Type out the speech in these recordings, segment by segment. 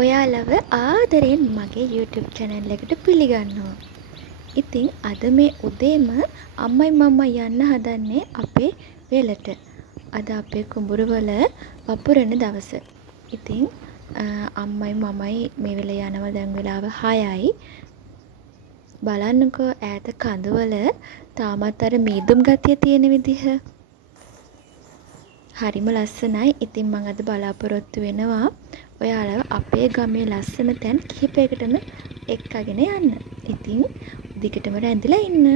ඔයාලව ආදරෙන් මගේ YouTube channel එකට පිළිගන්නවා. ඉතින් අද මේ උදේම අම්මයි මම්මයි යන්න හදන්නේ අපේ වෙලට. අද අපේ කුඹුරවල වපුරන දවස. ඉතින් අම්මයි මමයි මේ වෙලේ යනවා දැන් වෙලාව 6යි. බලන්නකෝ ඈත කඳවල තාමත් අර මීදුම් ගතිය තියෙන විදිහ. හරිම ලස්සනයි. ඉතින් මම අද බලාපොරොත්තු වෙනවා ඔයාලව අපේ ගමේ ලස්සන තැන් කිහිපයකටම එක්කගෙන යන්න. ඉතින් දිගටම රැඳිලා ඉන්න.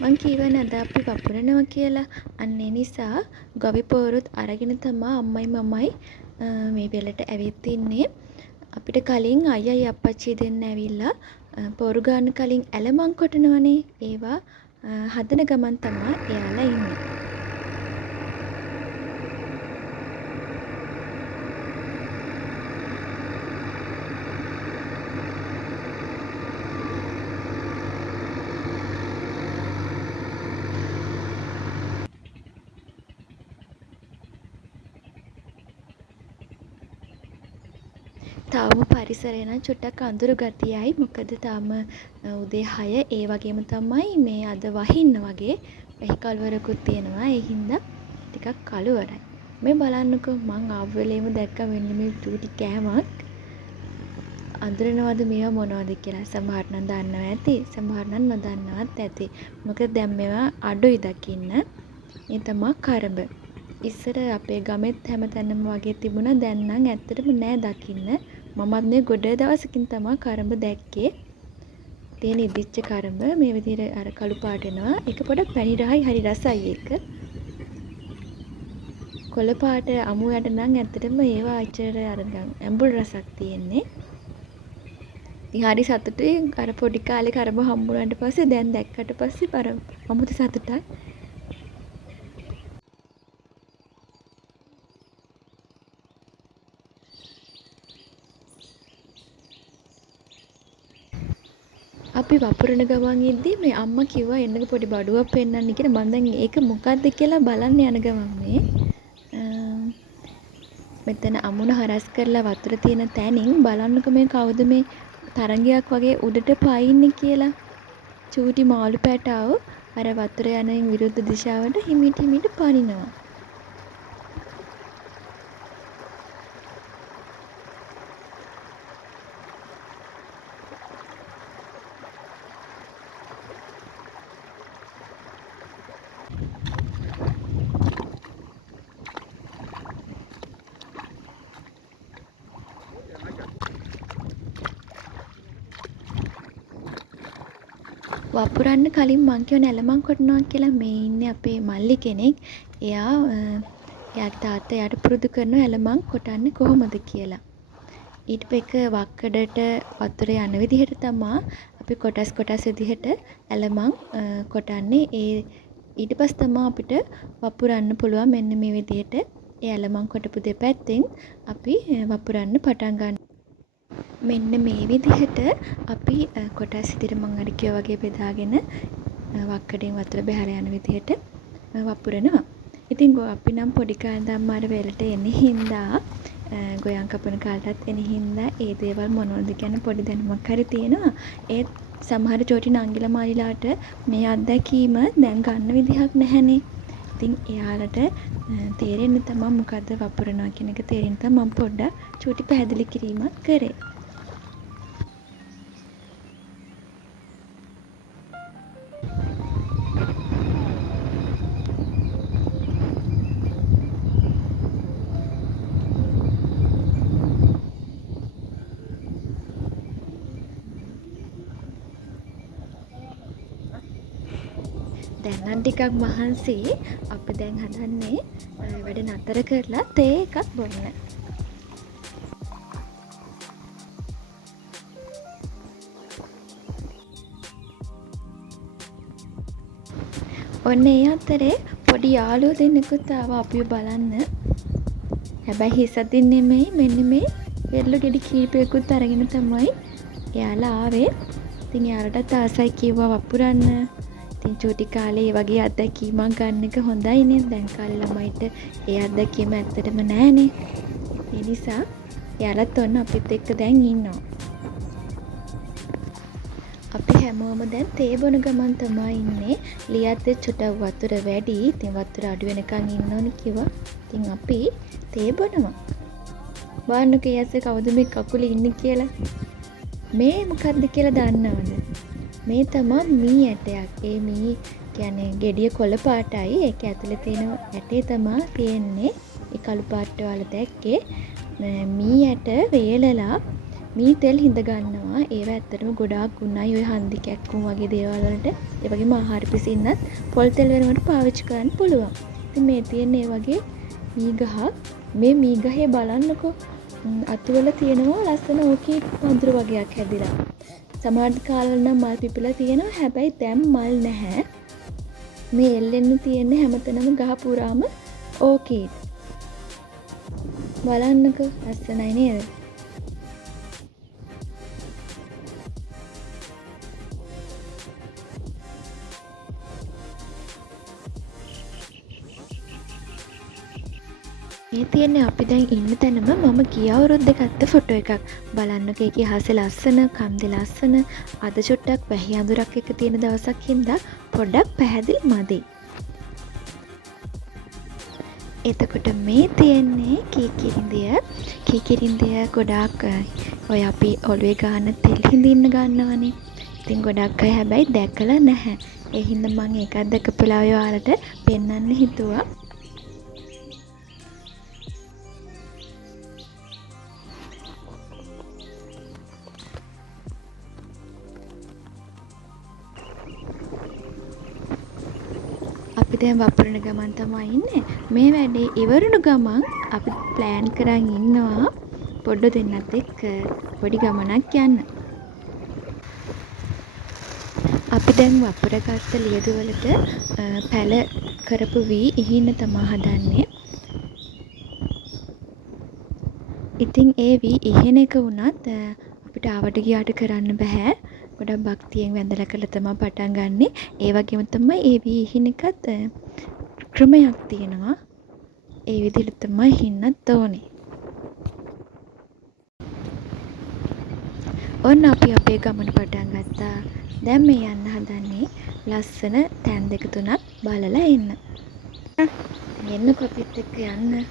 මං කීවනේ අද අපි වපුරනවා කියලා. අන්න ඒ නිසා ගොවි පොරුත් අරගෙන තමයි අම්මයි මමයි මේ වෙලට ඇවිත් ඉන්නේ. අපිට කලින් අයියයි අප්පච්චි දෙන්න ඇවිල්ලා පොරු ගන්න කලින් ඇලමං කොටනවනේ. ඒවා හදන ගමන් තමයි එයාලා ඉන්නේ. තවම පරිසරය නම් චුට්ටක් අඳුරු ගතියයි. මොකද තාම උදේ 6 ඒ වගේම තමයි මේ අද වහින්න වගේ වැහි කළුවරකුත් තියෙනවා. ඒ හින්දා ටිකක් කළුවරයි. මේ බලන්නකෝ මං ආව වෙලේම දැක්ක මෙන්න මේ චූටි කෑමක්. අඳුරනවද මේවා මොනවද කියලා. සමහර නම් දන්නවා ඇති. සමහර නම් නොදන්නවත් ඇති. මොකද දැන් මේවා අඩුයි දකින්න. මේ තමයි කරඹ. ඉස්සර අපේ ගමෙත් හැමතැනම වගේ තිබුණා. දැන් නම් ඇත්තටම නෑ දකින්න. මමත් මේ ගොඩ දවසකින් තමයි කරඹ දැක්කේ. තියෙන ඉදිච්ච කරඹ මේ විදිහට අර කළු පාට එනවා. ඒක පොඩක් පැණි රහයි හරි රසයි ඒක. කොළ පාට අමු යට නම් ඇත්තටම ඒවා අච්චර අර ඇඹුල් රසක් තියෙන්නේ. ඉතින් හරි සතුටුයි අර පොඩි කාලේ කරඹ හම්බුනාට පස්සේ දැන් දැක්කට පස්සේ අර අමුතු සතුටක්. අපි වපුරන ගමන් ඉද්දී මේ අම්මා කිව්වා එන්නක පොඩි බඩුවක් පෙන්නන්න කියලා. මම දැන් ඒක මොකද්ද කියලා බලන්න යන ගමන් මේ මෙතන අමුණ හරස් කරලා වතුර තියෙන තැනින් බලන්නකෝ මේ කවුද මේ තරංගයක් වගේ උඩට පයින්නේ කියලා. චූටි මාළු පැටාව අර වතුර යන විරුද්ධ දිශාවට හිමිට හිමිට පනිනවා. වපුරන්න කලින් මං කියවන ඇලමං කොටනවා කියලා. මේ ඉන්නේ අපේ මල්ලි කෙනෙක්. එයා තාත්තා එයාට පුරුදු කරනවා ඇලමං කොටන්නේ කොහොමද කියලා. ඊට පස්සේ වක්කඩට වතුර යන විදිහට තමයි අපි කොටස් විදිහට ඇලමං කොටන්නේ. ඊට පස්සේ තමයි අපිට වපුරන්න පුළුවන් මෙන්න මේ විදිහට. ඒ ඇලමං කොටපු දෙපැත්තෙන් අපි වපුරන්න පටන් ගන්නවා. මෙන්න මේ විදිහට අපි කොටස් විදිහට මම අර කිව්වා වගේ බෙදාගෙන වක්කඩෙන් වතුර බහැලා යන විදිහට වපුරනවා. ඉතින් අපි නම් පොඩි කාලේ ඉඳන්ම අර වෙලට එන්නේ හින්දා ගොයන් කපන කාලටත් එන හින්දා ඒ දේවල් මොනවද කියන පොඩි දැනුමක් හරි තියෙනවා. ඒත් සමහර චෝටි නංගිලා මාලිලාට මේ අත්දැකීම දැන් ගන්න විදිහක් නැහැනේ. ඉතින් එයාලට තේරෙන්න තමයි මොකද්ද වපුරනවා කියන එක තේරෙන්න තමයි මම පොඩ්ඩක් චූටි පැහැදිලි කිරීමක් කරේ. දැන් නම් ටිකක් මහන්සි. අපි දැන් හදන්නේ වැඩ නතර කරලා තේ එකක් බොන්න. ඔන්න ඒ අතරේ පොඩි යාළුවෝ දෙන්නෙකුත් ආවා අපිව බලන්න. හැබැයි හිස් අතින් නෙමෙයි, මෙන්න මේ වෙරළු ගෙඩි කීපයකුත් අරගෙන තමයි එයාලා ආවේ. ඉතින් එයාලටත් ආසයි කිව්වා වපුරන්න. ඉතින් චූටි කාලේ ඒ වගේ අත්දැකීමක් ගන්න එක හොඳයිනේ. දැන් කාලේ ළමයිට ඒ අත්දැකීම ඇත්තටම නැහැනේ. ඒ නිසා එයාලත් ඔන්න අපිත් එක්ක දැන් ඉන්නවා. අපි හැමෝම දැන් තේ බොන ගමන් තමයි ඉන්නේ. ලියද්ද චුට්ටක් වතුර වැඩි. ඉතින් වතුර අඩු වෙනකන් ඉන්න ඕනි කිව්වා. ඉතින් අපි තේ බොනවා. බලන්නකෝ ඊයස්සේ කවුද මේ කකුලේ ඉන්නේ කියලා. මේ මොකක්ද කියලා දන්නවද? මේ තමයි මී ඇටයක්. ඒ මී කියන්නේ ගෙඩිය කොළ පාටයි. ඒක ඇතුලේ තියෙන ඇටේ තමයි තියෙන්නේ. ඒ කළු පාට වල දැක්කේ මී ඇට වේලලා මී තෙල් හිඳ ගන්නවා. ඒව ඇත්තටම ගොඩාක් උණයි ඔය හන්දි කැක්කුම් වගේ දේවල් වලට. ඒ වගේම ආහාර පිසින්නත් පොල් තෙල් වෙනුවට පාවිච්චි කරන්න පුළුවන්. ඉතින් මේ තියෙන ඒ වගේ මී ගහක්. මේ මී ගහේ බලන්නකෝ අතුවල තියෙනවා ලස්සන ඕකී පඳුරු වගේක් හැදිලා. සමහර කාලවල නම් මල් පිපිලා තියෙනවා. හැබැයි දැන් මල් නැහැ. මේ එල්ලෙන්න තියෙන්නේ හැමතැනම ගහ පුරාම ඕකීඩ්. බලන්නකෝ ලස්සනයි නේද? මේ තියෙන්නේ අපි දැන් ඉන්න තැනම මම ගිය අවුරුද්දේ ගත්ත ෆොටෝ එකක්. බලන්නකෝ ඒකේ අහසේ ලස්සන, කන්දේ ලස්සන, අද චුට්ටක් වැහි අඳුරක් එක තියෙන දවසක් හින්දා පොඩ්ඩක් පැහැදිලි මදි. එතකොට මේ තියෙන්නේ කීකිරිඳිය. කීකිරිඳිය ගොඩාක් ඔය අපි ඔළුවේ ගාන තෙල් හිඳින්න ගන්නවනේ. ඉතින් ගොඩක් අය හැබැයි දැකලා නැහැ. ඒ හින්දා මම ඒකත් දැකපලා ඔයාලට පෙන්වන්න හිතුවා. අපි දැන් වපුරන ගමන් තමයි ඉන්නේ. මේ වැඩේ ඉවරණු ගමන් අපි ප්ලෑන් කරන් ඉන්නවා පොඩ්ඩ දෙන්නත් එක්ක පොඩි ගමනක් යන්න. අපි දැන් වපුරගත්ත ලියදු වලට පැල කරපු වී ඉහින්න තමා හදන්නේ. ඉතින් ඒ වී ඉහෙන එක වුණත් අපිට ආවට ගියාට කරන්න බෑ. ගොඩක් භක්තියෙන් වැඳලා කරලා තමයි පටන් ගන්නෙ. ඒ වගේම තමයි ඒ වී ඉහින එකත් ක්‍රමයක් තියෙනවා. ඒ විදිහට තමයි ඉහින්නත් ඕනේ. ඔන්න අපි අපේ ගමන පටන් ගත්තා. දැන් මේ යන්න හදන්නේ ලස්සන තැන් දෙක තුනක් බලලා එන්න. එන්නකෝ අපිත් එක්ක යන්න.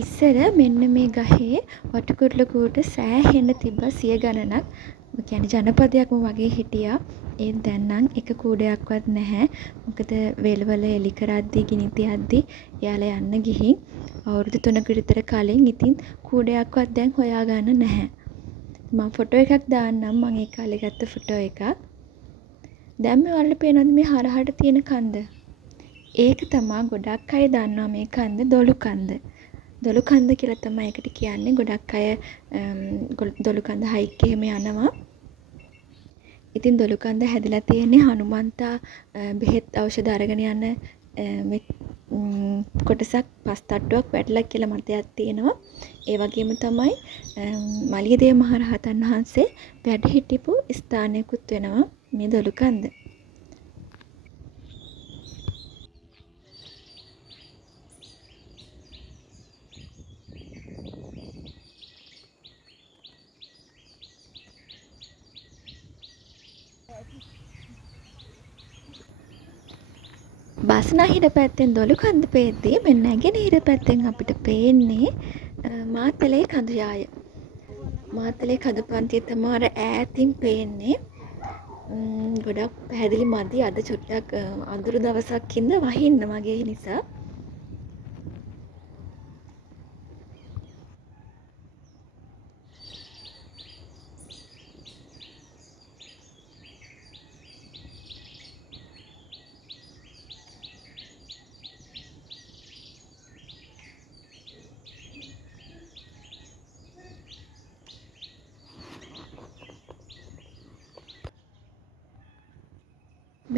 ඉස්සර මෙන්න මේ ගහේ වටකුරුළු කූට සෑහෙන්න තිබ්බා සිය ගණනක්. ඒ කියන්නේ ජනපදයක්ම වගේ හිටියා. ඒත් දැන් නම් එක කූඩයක්වත් නැහැ. මොකද වෙල්වල එලි කරද්දි ගිනි තියද්දි එයාලා යන්න ගිහින් අවුරුදු 3කට විතර කලින් ඉතින් කූඩයක්වත් දැන් හොයාගන්න නැහැ. මම ෆොටෝ එකක් දාන්නම් මම ඒ කාලේ ගත්ත ෆොටෝ එකක්. දැන් මේ ඔයාලට පේනවද මේ හරහට තියෙන කන්ද? ඒක තමයි ගොඩක් අය දන්නවා මේ කන්ද දොළු කන්ද. දොළු කන්ද කියලා තමයි ඒකට කියන්නේ. ගොඩක් අය දොළු කන්ද හයික් එහෙම යනවා. ඉතින් දොළු කන්ද හැදිලා තියෙන්නේ හනුමන්තා බෙහෙත් ඖෂධ අරගෙන යන කොටසක් පස් තට්ටුවක් වැටලා කියලා මතයක් තියෙනවා. ඒ වගේම තමයි මලියදේව මහරහතන් වහන්සේ වැඩ හිටපු ස්ථානයකුත් වෙනවා මේ දොළු කන්ද. බස්නාහිර පැත්තෙන් දොළු කන්ද පේද්දී මෙන්න නැගෙනහිර පැත්තෙන් අපිට පේන්නේ මාතලේ කඳුයාය. මාතලේ කඳු පන්තිය තමයි අර ඈතින් පේන්නේ. ගොඩක් පැහැදිලි මදි. අද චුට්ටක් අඳුරු දවසක් හින්දා වහින්න මගේ නිසා.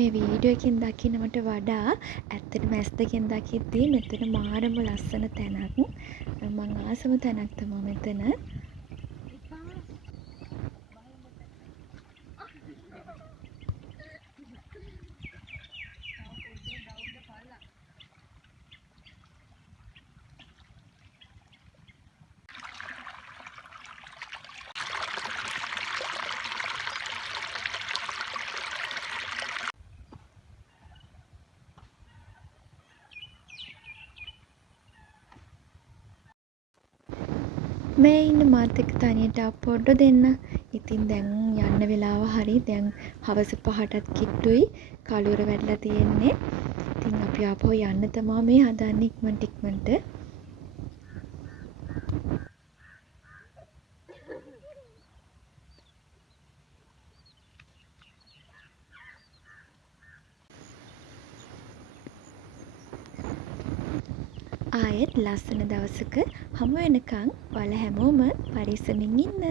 මේ වීඩියෝ එකෙන් දකිනවට වඩා ඇත්තටම ඇස් දෙකෙන් දකිද්දී මෙතන මාරම ලස්සන තැනක්. මං ආසම තැනක් තමා මෙතන. මේ ඉන්න මාත් එක්ක තනියට ආපු පොඩ්ඩෝ දෙන්න. ඉතින් දැන් යන්න වෙලාව හරි. දැන් හවස 5ටත් කිට්ටුයි. කළුවර වැටලා තියෙන්නේ. ඉතින් අපි ආපහු යන්න තමා මේ හදන්නේ ඉක්මනට. ආයෙත් ලස්සන දවසක හමු වෙනකන් ඔයාලා හැමෝම පරිස්සමින් ඉන්න.